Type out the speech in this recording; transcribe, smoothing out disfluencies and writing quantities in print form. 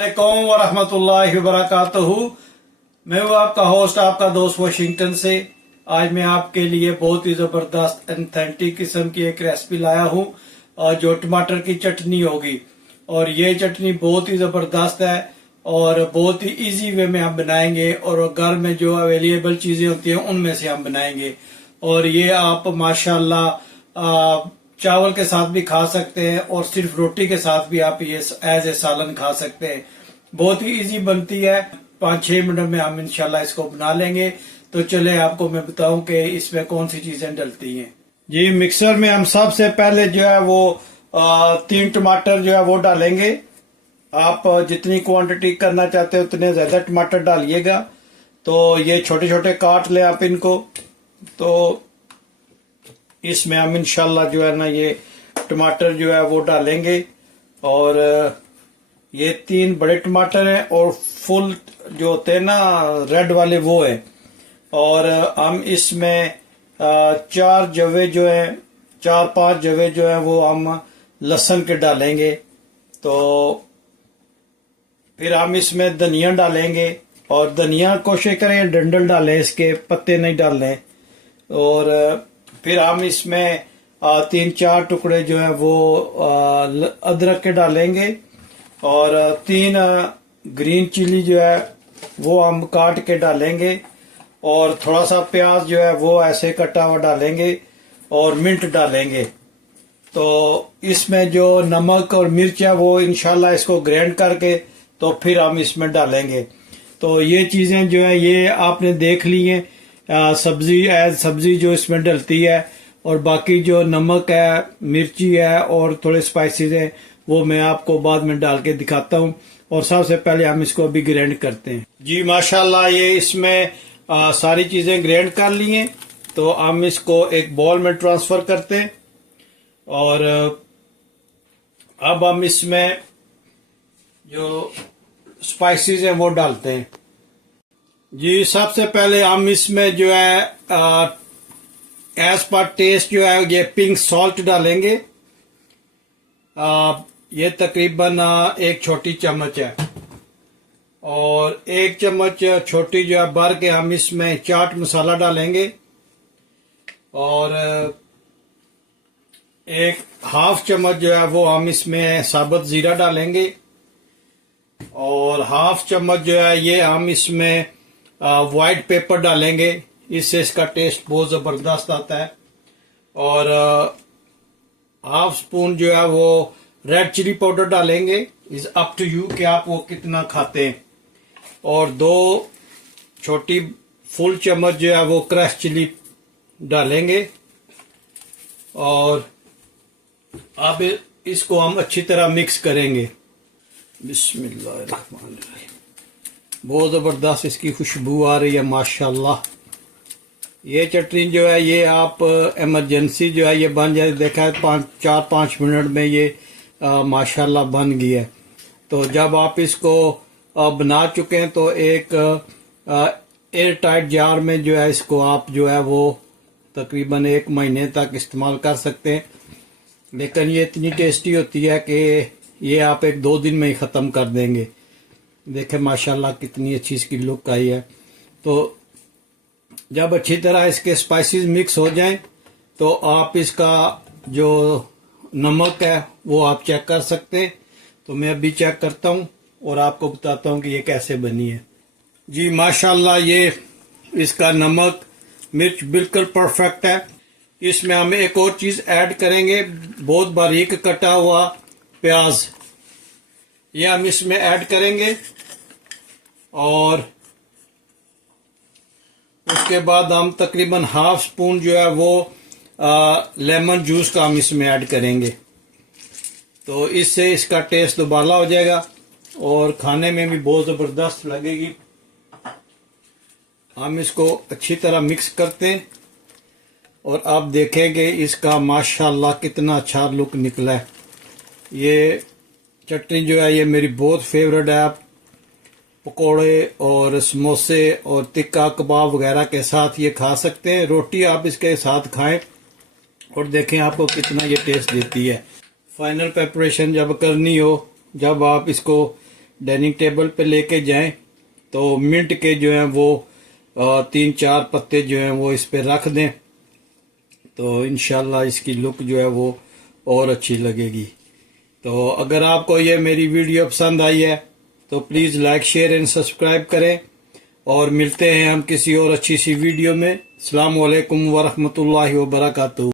अस्सलामुअलैकुम वरहमतुल्लाहि वबरकातुहू। मैं हूँ आपका होस्ट, आपका दोस्त वाशिंगटन से। आज मैं आपके लिए बहुत ही ज़बरदस्त ऑथेंटिक किस्म की एक रेसिपी लाया हूँ और जो टमाटर की चटनी होगी। और ये चटनी बहुत ही ज़बरदस्त है और बहुत ही इजी वे में हम बनाएंगे और घर में जो अवेलेबल चीज़ें होती हैं उनमें से हम बनाएंगे। और ये आप माशाल्लाह चावल के साथ भी खा सकते हैं और सिर्फ रोटी के साथ भी आप ये एज ए सालन खा सकते हैं। बहुत ही इजी बनती है, 5-6 मिनट में हम इंशाल्लाह इसको बना लेंगे। तो चले आपको मैं बताऊं कि इसमें कौन सी चीजें डलती हैं। जी, मिक्सर में हम सबसे पहले जो है वो 3 टमाटर जो है वो डालेंगे। आप जितनी क्वांटिटी करना चाहते हो उतने ज्यादा टमाटर डालिएगा। तो ये छोटे छोटे काट लें आप इनको। तो इसमें हम इंशाल्लाह जो है ना ये टमाटर जो है वो डालेंगे। और ये 3 बड़े टमाटर हैं और फुल जो होते हैं ना रेड वाले वो है। और हम इसमें 4 जवे जो है 4-5 जवे जो है वो हम लहसुन के डालेंगे। तो फिर हम इसमें धनिया डालेंगे और धनिया कोशिश करें डंडल डालें, इसके पत्ते नहीं डालें। और फिर हम इसमें 3-4 टुकड़े जो है वो अदरक के डालेंगे और 3 ग्रीन चिली जो है वो हम काट के डालेंगे और थोड़ा सा प्याज जो है वो ऐसे कटा हुआ डालेंगे और मिंट डालेंगे। तो इसमें जो नमक और मिर्च है वो इंशाल्लाह इसको ग्राइंड करके तो फिर हम इसमें डालेंगे। तो ये चीजें जो है ये आपने देख ली हैं, सब्जी जो इसमें डलती है। और बाकी जो नमक है, मिर्ची है और थोड़े स्पाइसेस हैं वो मैं आपको बाद में डाल के दिखाता हूँ। और सबसे पहले हम इसको अभी ग्राइंड करते हैं। जी माशाल्लाह ये इसमें सारी चीजें ग्राइंड कर ली हैं। तो हम इसको एक बॉल में ट्रांसफर करते हैं। और अब हम इसमें जो स्पाइसेस हैं वो डालते हैं। जी सबसे पहले हम इसमें जो है एज पर टेस्ट जो है ये पिंक सॉल्ट डालेंगे। ये तकरीबन 1 छोटी चम्मच है। और 1 चम्मच छोटी जो है भर के हम इसमें चाट मसाला डालेंगे। और 1/2 चम्मच जो है वो हम इसमें साबुत जीरा डालेंगे। और 1/2 चम्मच जो है ये हम इसमें व्हाइट पेपर डालेंगे, इससे इसका टेस्ट बहुत जबरदस्त आता है। और 1/2 स्पून जो है वो रेड चिली पाउडर डालेंगे। इज अप टू यू कि आप वो कितना खाते हैं। और 2 छोटी फुल चम्मच जो है वो क्रश चिली डालेंगे। और अब इसको हम अच्छी तरह मिक्स करेंगे। बिस्मिल्लाहिर्रहमानिर्रहीम। बहुत ज़बरदस्त इसकी खुशबू आ रही है माशाल्लाह। ये चटनी जो है ये आप इमरजेंसी जो है ये बन जाए, देखा है 4-5 मिनट में ये माशाल्लाह बन गई है। तो जब आप इसको बना चुके हैं तो एक एयर टाइट जार में जो है इसको आप जो है वो तकरीबन 1 महीने तक इस्तेमाल कर सकते हैं। लेकिन ये इतनी टेस्टी होती है कि ये आप 1-2 दिन में ही ख़त्म कर देंगे। देखें माशाल्लाह कितनी अच्छी इसकी लुक आई है। तो जब अच्छी तरह इसके स्पाइसेस मिक्स हो जाएं तो आप इसका जो नमक है वो आप चेक कर सकते हैं। तो मैं अभी चेक करता हूँ और आपको बताता हूँ कि ये कैसे बनी है। जी माशाल्लाह ये इसका नमक मिर्च बिल्कुल परफेक्ट है। इसमें हम एक और चीज़ ऐड करेंगे, बहुत बारीक कटा हुआ प्याज, ये हम इसमें ऐड करेंगे। और उसके बाद हम तकरीबन 1/2 स्पून जो है वो लेमन जूस का हम इसमें ऐड करेंगे। तो इससे इसका टेस्ट दोबारा हो जाएगा और खाने में भी बहुत ज़बरदस्त लगेगी। हम इसको अच्छी तरह मिक्स करते हैं और आप देखेंगे इसका माशाल्लाह कितना अच्छा लुक निकला है। ये चटनी जो है ये मेरी बहुत फेवरेट है। आप पकोड़े और समोसे और टिक्का कबाब वगैरह के साथ ये खा सकते हैं। रोटी आप इसके साथ खाएं और देखें आपको कितना ये टेस्ट देती है। फाइनल प्रिपरेशन जब करनी हो, जब आप इसको डाइनिंग टेबल पे लेके जाएं तो मिंट के जो है वो 3-4 पत्ते जो हैं वो इस पे रख दें तो इंशाल्लाह इसकी लुक जो है वो और अच्छी लगेगी। तो अगर आपको ये मेरी वीडियो पसंद आई है तो please like share and subscribe करें और मिलते हैं हम किसी और अच्छी सी वीडियो में। अस्सलाम वालेकुम वरहमतुल्लाहि वबरकातुहू।